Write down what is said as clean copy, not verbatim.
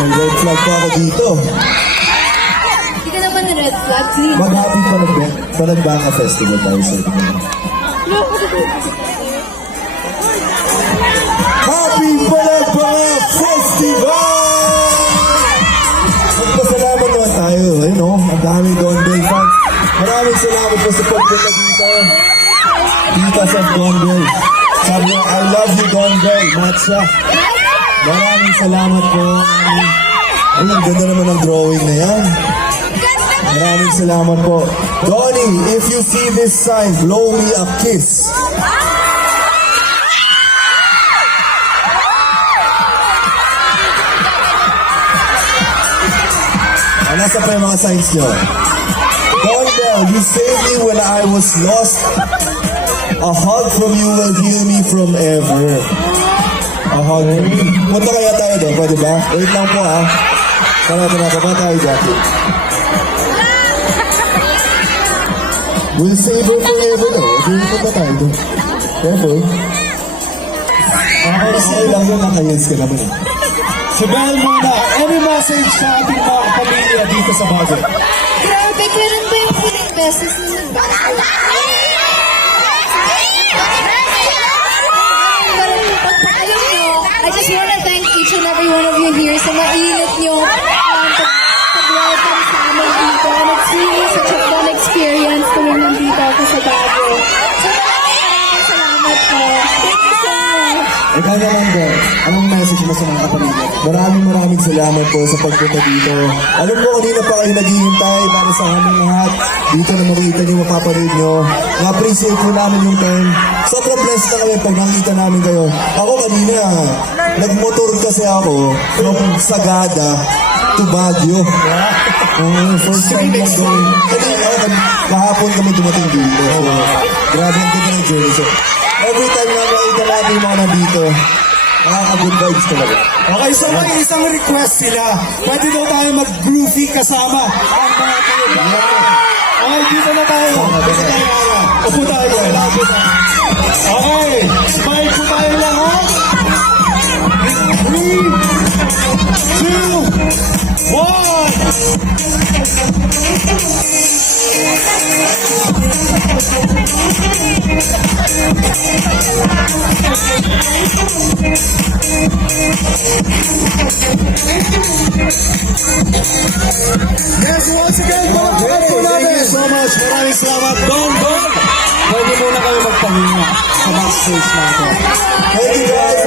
may red flag pa ako dito. Hindi ka naman na red flag, clean. Mag-happy Panagbanga Festival tayo sa inyo. Happy Panagbanga Festival! Magpasalamat naman tayo. Ayun o, ang dami Don Bell fans. Maraming salamat po sa pagpunta dito. Titas of Don Bell. Sabi niya, I love you Don Bell, Matcha. Maraming salamat po. Ay, ang ganda naman ang drawing na yan. Maraming salamat po. Donnie, if you see this sign, blow me a kiss. Nasa pa yung mga signs nyo? Don Bell, you saved me when I was lost. A hug from you will heal me from ever. A hug from you. Punta kaya tayo doon, pwede ba? Wait lang po ha. Para tumakaba tayo dyan. We'll save her forever no? Punta tayo doon. Careful. Okay lang yun, nakayans ka naman eh. Si Bell muna, any message sa ating mga pamilya dito sa Baguio? Grabe, kailan ba yung huling beses na nagbago? Alam nyo, I just wanna thank each and every one of you here sa mainit nyo pag-welcome sa amin dito. And it's really such a fun experience tuwing nandito ako sa Baguio. So maraming salamat po. Thank you so much. Ikaw naman ba, anong message mo sa mga kapamilya? Maraming salamat po sa pagpunta dito. Alam ko, kanina pa kayo naghihintay para sa aming lahat. Dito na makita niyo, mapapanood nyo. Na-appreciate po namin yung time. Sobrang blessed na kami pag nakita namin kayo. Ako kanina, nagmotor kasi ako from Sagada to Baguio. First time lang going. Kahapon kami dumating dito. Grabe ang ganda ng journey. So, every time na nakita natin yung mga nandito, nakaka-good vibes talaga. Okay, so may isang request sila. Pwede daw tayo mag-groovy kasama ang mga kayo. Okay, dito na tayo. Upo tayo. Okay, smile po tayo lahat. 3, 2, 1. Yes, once again, thank you so much. Maraming salamat. Don. Pwede muna kayo magpahinga sa backstage natin. Thank you guys.